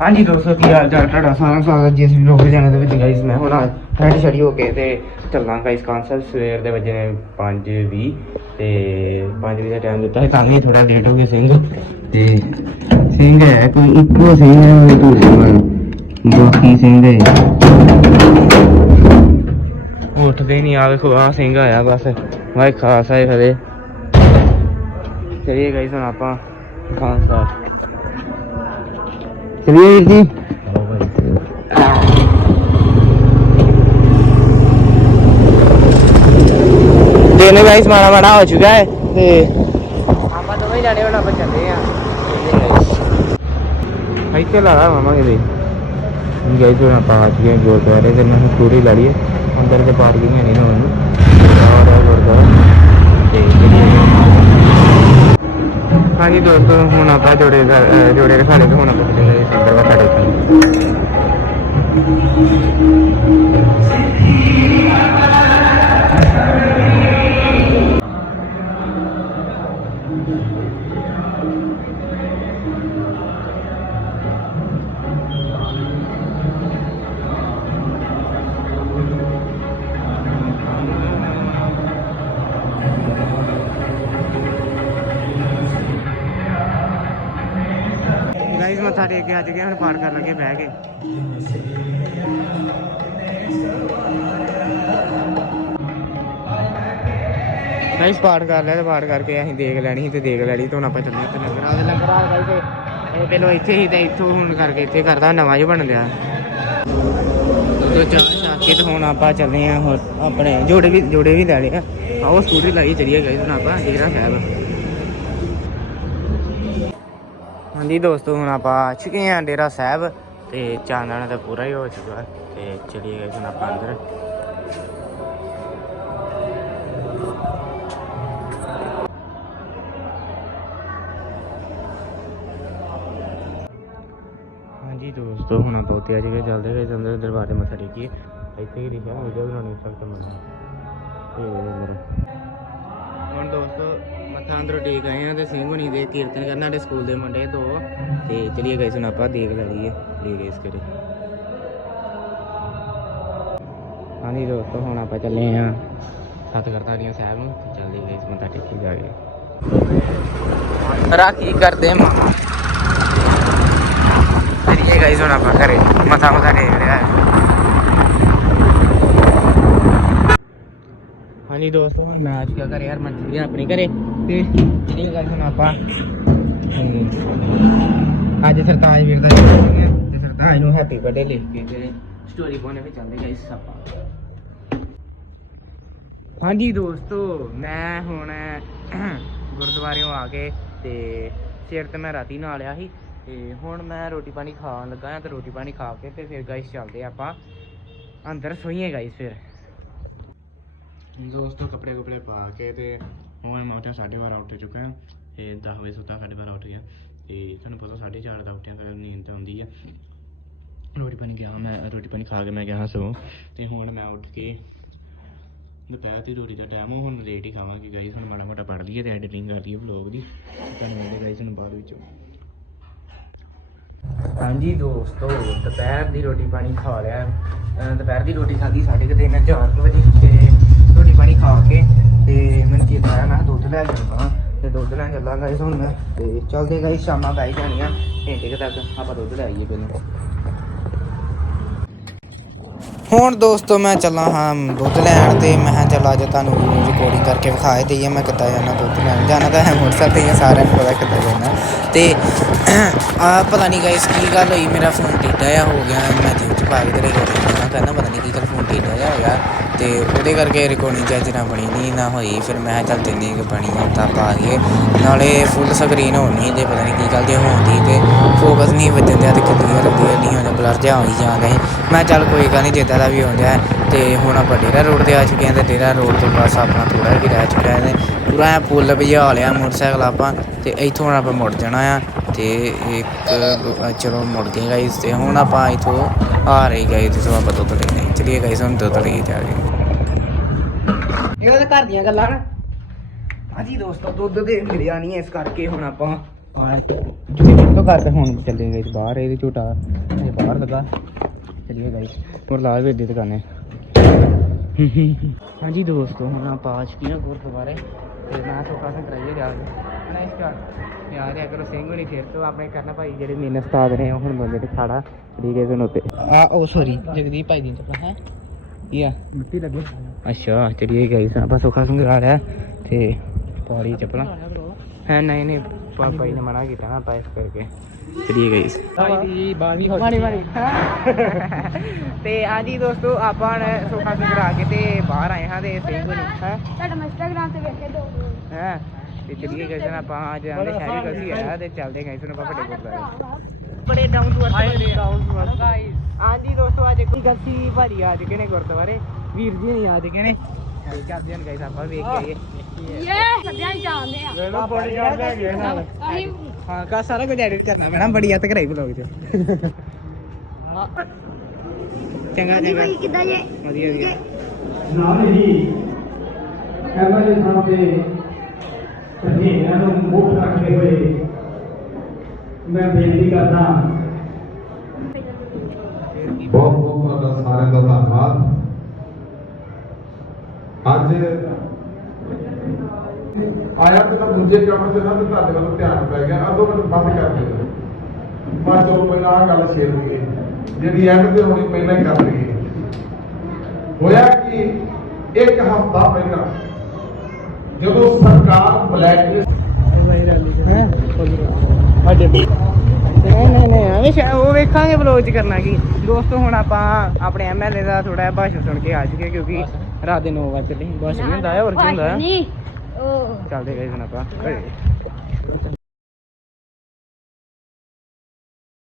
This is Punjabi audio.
ਹਾਂਜੀ ਦੋਸਤੋ, ਕੀ ਹਾਲ ਚਾਲ? ਤੁਹਾਡਾ ਸਾਰਾ ਸਵਾਗਤ ਜੀ, ਅਸੀਂ ਰੋਕ ਜਾਣੇ ਦੇ ਵਿੱਚ ਗਾਇਸ ਮੈਂ ਹੁਣ ਹੈਡ ਛੜੀ ਹੋ ਕੇ ਤੇ ਚੱਲਾਂ ਗਾਇਸ ਕਾਂਸਲ ਸਵੇਰ ਦੇ ਵਜੇ ਨੇ 5:20 ਤੇ 5 ਦਾ ਟਾਈਮ ਦਿੱਤਾ ਹੈ ਤਾਂ ਵੀ ਥੋੜਾ ਲੇਟ ਹੋ ਗਿਆ ਸਿੰਘ। ਤੇ ਸਿੰਘ ਹੈ, ਕੋਈ ਇੱਕੋ ਸਿੰਘ ਹੈ, ਉਹ ਬਾਕੀ ਸਿੰਘ ਹੈ। ਉੱਠਦੇ ਹੀ ਨਹੀਂ ਆ ਵੇਖੋ ਆ ਸਿੰਘ ਆਇਆ ਬਸ। ਵਾਹਿ ਖਾਸ ਹੈ ਫਰੇ ਚਲਿਏ ਗਾਇਸ ਹੁਣ ਆਪਾਂ ਖਾਨ ਸਾਹਿਬ ਸਵੀਰ ਜੀ। ਦੇਨੇ ਗਾਇਸ ਮਾੜਾ ਮਾੜਾ ਹੋ ਚੁੱਕਾ ਹੈ ਤੇ ਆਪਾਂ ਦੋਵੇਂ ਜਾਣੇ ਹੁਣ ਆਪਾਂ ਚੱਲੇ ਆ ਇੱਥੇ ਲਾਣਾ ਮਾਮਾ ਦੇ ਗਾਇਸ ਹੁਣ ਆਪਾਂ ਆ ਗਏ ਗੁਰਦੁਆਰੇ ਤੇ ਮੈਂ ਪੂਰੀ ਲੜੀ ਹੈ ਅੰਦਰ ਤੇ ਪਾਰਕਿੰਗ ਹੈ ਨਹੀਂ ਨਾ ਉਹਨੂੰ। ਗੁਰਦੁਆਰਾ। ਤੇ ਹਾਂਜੀ ਦੋਸਤੋ, ਹੁਣ ਆਪਾਂ ਜੋੜੇ ਘਰ- ਅਹ ਜੋੜੇ ਰਖਾਣੇ ਤੇ ਹੁਣ ਆਪਾਂ ਚੱਲੇ ਸੰਦਰ ਮੱਥਾ ਟੇਕਣ ਮੱਥਾ ਟੇਕ ਕੇ ਅੱਜ ਗਏ ਹੁਣ ਪਾਠ ਕਰਨ ਲੱਗੇ ਬਹਿ ਕੇ। ਗਾਈਸ ਪਾਠ ਕਰ ਲਿਆ ਤੇ ਪਾਠ ਕਰਕੇ ਅਸੀਂ ਦੇਖ ਲੈਣੀ ਸੀ ਤੇ ਦੇਖ ਲੈਣੀ ਤੇ ਆਪਾਂ ਚੱਲੇ ਤੇ ਲੰਗਰ ਆ ਲੰਗਰ ਆ ਗਾਈਸ ਇਹ ਪਹਿਲਾਂ ਇੱਥੇ ਹੀ ਤੇ ਇੱਥੋਂ ਹੁਣ ਕਰਕੇ ਇੱਥੇ ਕਰਦਾ, ਨਵਾਂ ਜਿਹਾ ਬਣ ਲਿਆ ਤੇ ਚਾਹ ਛੱਕ ਕੇ ਤੇ ਹੁਣ ਆਪਾਂ ਚੱਲੇ ਆ ਆਪਣੇ ਜੋੜੇ ਵੀ ਜੋੜੇ ਵੀ ਲੈ ਲਏ ਆਓ ਸਕੂਟਰੀ ਲਾਈ ਚਲੀਏ ਗਾਈਸ ਹੁਣ ਆਪਾਂ ਡੇਰਾ ਸਾਹਿਬ ਹਾਂਜੀ ਦੋਸਤੋ, ਹੁਣ ਆਪਾਂ ਆ ਚੁੱਕੇ ਹਾਂ ਡੇਰਾ ਸਾਹਿਬ ਤੇ ਚਾਨਣ ਤਾਂ ਪੂਰਾ ਹੀ ਹੋ ਚੁੱਕਾ ਤੇ ਚਲੀਏ ਗਏ ਹੁਣ ਆਪਾਂ ਅੰਦਰ। ਹਾਂਜੀ ਦੋਸਤੋ, ਹੁਣ ਆਪਾਂ ਉੱਤੇ ਆ ਕੇ ਚੱਲਦੇ ਗਏ ਅੰਦਰ ਦਰਬਾਰ ਦੇ ਮੱਥਾ ਟੇਕੀਏ। ਇੱਥੇ ਹੀ ਲਿਖਿਆ ਵੀਡੀਓ ਬਣਾਉਣੀ ਸਖਤ ਮੰਨਾ ਤੇ ਅੰਦਰ ਹੁਣ ਦੋਸਤੋ ਮੱਥਾ ਅੰਦਰੋਂ ਟੇਕ ਆਏ ਆ ਤੇ ਸਿੰਘ ਹੁਣੀ ਦੇ ਕੀਰਤਨ ਕਰਨ ਸਾਡੇ ਸਕੂਲ ਦੇ ਮੁੰਡੇ ਦੋ। ਤੇ ਚਲਿਏ ਗਏ ਸੁਣ ਆਪਾਂ, ਦੇਖ ਲਈਏ ਲੈ ਗਏ ਇਸ ਕਰੇ ਹਾਂਜੀ ਦੋਸਤੋ, ਹੁਣ ਆਪਾਂ ਚੱਲੇ ਆ ਸਤ ਸਾਹਿਬ ਨੂੰ, ਤੇ ਚੱਲਦੇ ਗਏ ਇਸ ਮੱਥਾ ਟੇਕੀ ਜਾ ਕੇ। ਰਾਖੀ ਕਰਦੇ ਮਾਂ? ਚਲਿਏ ਗਏ ਹੁਣ ਆਪਾਂ ਘਰੇ, ਮੱਥਾ ਮੱਥਾ ਟੇਕ ਰਿਹਾ ਹੈ ਹਾਂਜੀ ਦੋਸਤੋ ਹੁਣ ਮੈਂ ਅੱਜ ਕਿਆ ਕਰਿਆ ਹਰਮਨ ਜੀ ਆਪਣੇ ਘਰੇ। ਤੇ ਜਿਹੜੀ ਗੱਲ ਹੁਣ ਆਪਾਂ ਅੱਜ ਸਰਤਾਜ ਵੀਰ ਦਾ ਜਨਮ ਹੈ ਤੇ ਸਰਤਾਜ ਨੂੰ ਹੈਪੀ ਬਰਥਡੇ ਲਿਖ ਕੇ ਤੇ ਸਟੋਰੀ ਪਾਉਣੇ ਵਿੱਚ ਚੱਲਦੇ ਗਾਇਸ ਆਪਾਂ। ਹਾਂਜੀ ਦੋਸਤੋ, ਮੈਂ ਹੁਣ ਗੁਰਦੁਆਰਿਓਂ ਆ ਕੇ ਤੇ ਸਿਰ ਤੇ ਮੈਂ ਰਾਤੀ ਨਾਲ ਲਿਆ ਸੀ ਤੇ ਹੁਣ ਮੈਂ ਰੋਟੀ ਪਾਣੀ ਖਾਣ ਲੱਗਾ ਹਾਂ ਤੇ ਰੋਟੀ ਪਾਣੀ ਖਾ ਕੇ ਤੇ ਫਿਰ ਗਾਇਸ ਚੱਲਦੇ ਆਪਾਂ। ਅੰਦਰ ਸੋਈਏ ਗਾਇਸ ਫਿਰ। ਦੋਸਤੋ ਕੱਪੜੇ ਕੁਪੜੇ ਪਾ ਕੇ ਤੇ ਹੁਣ ਮੈਂ ਉੱਠਿਆ 12:30 ਉੱਠ ਚੁੱਕਾ ਹਾਂ ਤੇ 10 ਵਜੇ ਸੁੱਤਾ 12:30 ਉੱਠ ਗਿਆ ਤੇ ਤੁਹਾਨੂੰ ਪਤਾ 4:30 ਦਾ ਉੱਠਿਆ ਫਿਰ ਨੀਂਦ ਤਾਂ ਆਉਂਦੀ ਆ ਰੋਟੀ ਪਾਣੀ ਗਿਆ ਮੈਂ ਰੋਟੀ ਪਾਣੀ ਖਾ ਕੇ ਮੈਂ ਗਿਆ ਸੋ ਤੇ ਹੁਣ ਮੈਂ ਉੱਠ ਕੇ ਦੁਪਹਿਰ ਦੀ ਰੋਟੀ ਦਾ ਟਾਈਮ ਹੁਣ ਲੇਟ ਹੀ ਖਾਵਾਂਗੇ ਗਾਈਸ ਹੁਣ ਮਾੜਾ ਮੋਟਾ ਪੜ ਲਈਏ ਤੇ ਐਡੀਟਿੰਗ ਕਰ ਲਈਏ ਵਲੌਗ ਦੀ ਤੁਹਾਨੂੰ ਮਿਲਦੇ ਗਾਈਸ ਨੂੰ ਬਾਅਦ ਵਿੱਚੋਂ ਹਾਂਜੀ ਦੋਸਤੋ ਦੁਪਹਿਰ ਦੀ ਰੋਟੀ ਪਾਣੀ ਖਾ ਲਿਆ ਦੁਪਹਿਰ ਦੀ ਰੋਟੀ ਖਾਧੀ ਸਾਢੇ ਕੁ ਤਿੰਨ ਚਾਰ ਕੁ ਵਜੇ ਪਾਣੀ ਖਾ ਕੇ ਤੇ ਮੈਨੂੰ ਕੀ ਆਇਆ ਮੈਂ ਕਿਹਾ ਦੁੱਧ ਲੈ ਜਾਵਾਂ ਤੇ ਦੁੱਧ ਲੈਣ ਚੱਲਾਂ ਗਾਇਸ ਹੁਣ ਮੈਂ। ਤੇ ਚੱਲਦੇ ਗਾਇਸ ਸ਼ਾਮਾਂ ਪੈ ਜਾਣੀਆਂ ਘੰਟੇ ਕੁ ਤੱਕ ਆਪਾਂ ਦੁੱਧ ਲੈ ਆਈਏ ਪਹਿਲਾਂ। ਹੁਣ ਦੋਸਤੋ ਮੈਂ ਚੱਲਾਂ ਹਾਂ ਦੁੱਧ ਲੈਣ ਤੇ। ਮੈਂ ਕਿਹਾ ਚੱਲ ਅੱਜ ਤੁਹਾਨੂੰ ਰਿਕਾਰਡਿੰਗ ਕਰਕੇ ਵਿਖਾਏ ਦਈਏ। ਮੈਂ ਕਿੱਦਾਂ ਜਾਣਾ ਦੁੱਧ ਲੈਣ? ਜਾਣਾ ਤਾਂ ਹੈ ਮੋਟਰਸਾਈਕਲ ਤੇ ਹੀ ਸਾਰਿਆਂ ਨੂੰ ਪਤਾ ਕਿੱਦਾਂ ਜਾਣਾ। ਤੇ ਆ ਪਤਾ ਨਹੀਂ ਗਾਇਸ ਕੀ ਗੱਲ ਹੋਈ। ਮੇਰਾ ਫੋਨ ਟਿੱਡਾ ਜਿਹਾ ਹੋ ਗਿਆ। ਮੈਂ ਜੇਬ ਚ ਪਾ ਕੇ ਤੇ ਰਿਕਾਰਡਿੰਗ ਕਰਨਾ ਕਰਨਾ ਪਤਾ ਨਹੀਂ ਕੀ ਗੱਲ ਫੋਨ ਟਿੱਡਾ ਜਿਹਾ ਹੋ ਗਿਆ ਤੇ ਉਹਦੇ ਕਰਕੇ ਰਿਕਾਰਡਿੰਗ ਚੱਜ ਨਾਲ ਬਣੀ ਨਹੀਂ ਨਾ ਹੋਈ। ਫਿਰ ਮੈਂ ਕਿਹਾ ਚੱਲ ਜਿੰਨੀ ਕੁ ਬਣੀ ਆ, ਤਾਂ ਪਾ ਕੇ ਨਾਲੇ ਫੁੱਲ ਸਕਰੀਨ ਹੋਣੀ ਤੇ ਪਤਾ ਨਹੀਂ ਕੀ ਗੱਲ ਜੇ ਹੋਣੀ ਤੇ ਫੋਕਸ ਨਹੀਂ ਵੱਜਣ ਦਿਆ ਤੇ ਕਲੀਅਰ ਕਲੀਅਰ ਨਹੀਂ ਹੋਣਾ ਬਲਰ ਜਿਹਾ ਹੋਈ ਜਾਂਦਾ। ਸੀ ਮੈਂ ਚੱਲ ਕੋਈ ਗੱਲ ਨਹੀਂ ਜਿੱਦਾਂ ਦਾ ਵੀ ਹੋ ਗਿਆ ਤੇ ਹੁਣ ਆਪਾਂ ਡੇਰਾ ਰੋਡ ਤੇ ਆ ਚੁੱਕੇ ਹਾਂ ਤੇ ਡੇਰਾ ਰੋਡ ਤੋਂ ਬਸ ਆਪਣਾ ਥੋੜਾ ਜਿਹਾ ਰਹਿ ਚੁੱਕਾ ਹੈ ਤੇ ਪੂਰਾ ਐਂ ਪੁੱਲ ਭਜਾ ਲਿਆ ਮੋਟਰਸਾਈਕਲ ਆਪਾਂ ਤੇ ਇੱਥੋਂ ਹੁਣ ਆਪਾਂ ਮੁੜ ਜਾਣਾ ਆ ਤੇ ਇੱਕ ਚਲੋ ਮੁੜ ਗਏ ਗਾਈਸ ਤੇ ਹੁਣ ਆਪਾਂ ਇੱਥੋਂ ਆ ਰਹੇ ਗਏ ਤੇ ਸੋ ਆਪਾਂ ਦੁੱਧ ਲੈਣੇ ਚਲੀਏ ਗਾਈਸ ਹੁਣ ਦੁੱਧ ਲਈਏ ਜਾ ਕੇ। ਇਹ ਤਾਂ ਘਰ ਦੀਆਂ ਗੱਲਾਂ ਨਾ। ਹਾਂਜੀ ਦੋਸਤੋ ਦੁੱਧ ਦੇ ਮਿਲਿਆ ਨਹੀਂ ਇਸ ਕਰਕੇ ਹੁਣ ਆਪਾਂ। ਆ ਜਿਵੇਂ ਤੋਂ ਕਰਦੇ ਹੁਣ ਚੱਲੇ ਗਏ ਬਾਹਰ ਇਹਦੇ ਝੂਟਾ ਇਹ ਬਾਹਰ ਲੱਗਾ। ਚਲਿਏ ਗਾਈ ਹੋਰ ਲਾ ਵੀ ਦੀ ਦੁਕਾਨੇ। ਹਾਂਜੀ ਦੋਸਤੋ ਹੁਣ ਆਪਾਂ ਆ ਚੁੱਕੇ ਹਾਂ ਗੁਰਦੁਆਰੇ। ਤੇ ਮੈਂ ਸੋਖਾ ਸਿੰਘ ਕਰਾਈਏ ਜਾ ਕੇ ਇਸ ਸਟਾਰਟ ਯਾਰ ਅਗਰ ਸਿੰਘ ਹੋਣੀ ਫਿਰ ਤੋਂ ਆਪਣੇ ਕਰਨਾ ਭਾਈ ਜਿਹੜੇ ਮੇਨ ਉਸਤਾਦ ਨੇ ਉਹ ਹੁਣ ਬੰਦੇ ਤੇ ਖਾੜਾ ਠੀਕ ਹੈ ਸੁਣ ਉੱਤੇ। ਆ ਉਹ ਸੌਰੀ ਜਗਦੀਪ ਭਾਈ ਦੀ ਚੱਪਲ ਹੈ। ਕੀ ਆ? ਮਿੱਟੀ ਲੱਗੇ ਅੱਛਾ ਚਲਿਏ ਗਈ ਆਪਾਂ ਸੋਖਾ ਸਿੰਘ ਆ ਰਿਹਾ ਤੇ ਪੌੜੀ ਚੱਪਲਾਂ ਹੈ ਨਹੀਂ ਨਹੀਂ ਪਾਪਾ ਜੀ ਨੇ ਮਨਾ ਕੀਤਾ ਨਾ ਤਾਂ ਇਸ ਕਰਕੇ ਚਲਿਏ ਗਈ ਭਾਈ ਦੀ 12ਵੀਂ ਹੋ ਮਾੜੀ ਮਾੜੀ ਤੇ ਹਾਂਜੀ ਦੋਸਤੋ ਆਪਾਂ ਹੁਣ ਸੋਖਾ ਸਿੰਘ ਕਰਾ ਕੇ ਤੇ ਬਾਹਰ ਆਏ ਹਾਂ ਤੇ ਸਿੰਘ ਹੋਣੀ ਹੈ। ਤੁਹਾਡਾ ਇੰਸਟਾਗ੍ਰਾਮ ਤੇ ਵੇਖੇ ਦੋ ਹੈ ਤੇ ਚਲੀਏ ਗਏ ਸਨ ਆਪਾਂ ਅੱਜ ਆਂਦੇ ਸ਼ਹਿਰੀ ਗਲਸੀ ਆਇਆ ਤੇ ਚੱਲਦੇ ਗਏ ਸਨ ਆਪਾਂ ਵੱਡੇ ਗੁਰਦੁਆਰੇ। ਬੜੇ down to earth down to earth guys ਹਾਂਜੀ ਦੋਸਤੋ ਅੱਜ ਕੋਈ ਗਲਸੀ ਭਾਜੀ ਆ ਚੁੱਕੇ ਨੇ ਗੁਰਦੁਆਰੇ। ਵੀਰ ਜੀ ਨਹੀਂ ਆ ਚੁੱਕੇ ਨੇ। ਤੇ ਚੱਲਦੇ ਹਾਂ ਗਾਇਸ ਆਪਾਂ ਵੇਖ ਕੇ ਆਈਏ। ਯੇ ਸੱਜਿਆਂ ਹੀ ਜਾਣਦੇ ਆ। ਵੇਲਾ ਬੜੀ ਗੱਲ ਹੈ ਗਏ ਨਾਲ ਅਸੀਂ ਹਾਂ ਕਾ ਸਾਰਾ ਕੁਝ ਐਡਿਟ ਕਰਨਾ ਪੈਣਾ ਬੜੀ ਹੱਥ ਕਰਾਈ ਬਲੌਗ ਚ। ਚੰਗਾ ਚੰਗਾ। ਕਿੱਦਾਂ ਜੇ? ਵਧੀਆ ਵਧੀਆ। ਨਾਲ ਹੀ ਐਮਐਲਏ ਸਾਹਿਬ ਦੇ ਧਨੇਰਿਆਂ ਨੂੰ ਮੁੱਖ ਰੱਖਦੇ ਹੋਏ। ਮੈਂ ਬੇਨਤੀ ਕਰਦਾ ਸਾਰਿਆਂ ਦਾ ਧੰਨਵਾਦ। ਅੱਜ ਆਇਆ ਤੇ ਤਾਂ ਦੂਜੇ ਕੰਮ ਤੇ ਨਾ ਤੇ ਤੁਹਾਡੇ ਵੱਲ ਧਿਆਨ ਪੈ ਗਿਆ। ਅਦੋਂ ਮੈਨੂੰ ਬੰਦ ਕਰ ਦਿਓ। ਮੈਂ ਚਲੋ ਪਹਿਲਾਂ ਆਹ ਗੱਲ ਸ਼ੇਅਰ ਹੋਈ ਜਿਹੜੀ ਐਂਡ ਤੇ ਹੋਣੀ ਪਹਿਲਾਂ ਹੀ ਕਰ ਲਈਏ। ਹੋਇਆ ਕਿ? ਇੱਕ ਹਫ਼ਤਾ ਪਹਿਲਾਂ ਜਦੋਂ ਸਰਕਾਰ ਬਲੈਕਲਿਸਟ ਨਹੀਂ ਨਹੀਂ ਨਹੀਂ ਐਵੇਂ ਸ਼ਾ- ਉਹ ਵੇਖਾਂਗੇ ਬਲੌਗ ਚ ਕਰਨਾ ਕੀ। ਦੋਸਤੋ ਹੁਣ ਆਪਾਂ ਆਪਣੇ ਐਮਐਲਏ ਦਾ ਥੋੜਾ ਭਾਸ਼ਣ ਸੁਣ ਕੇ ਆ ਚੁੱਕੇ ਕਿਉਂਕਿ ਰਾਤ ਦੇ 9 ਵਜੇ ਚੱਲੇ ਭਾਸ਼ਣ ਨਹੀਂ ਹੁੰਦਾ ਹੈ ਹੋਰ ਕੀ ਹੁੰਦਾ ਹੈ। ਨਹੀਂ ਉਹ ਚੱਲਦੇ ਗਏ ਹੁਣ ਆਪਾਂ ਘਰੇ।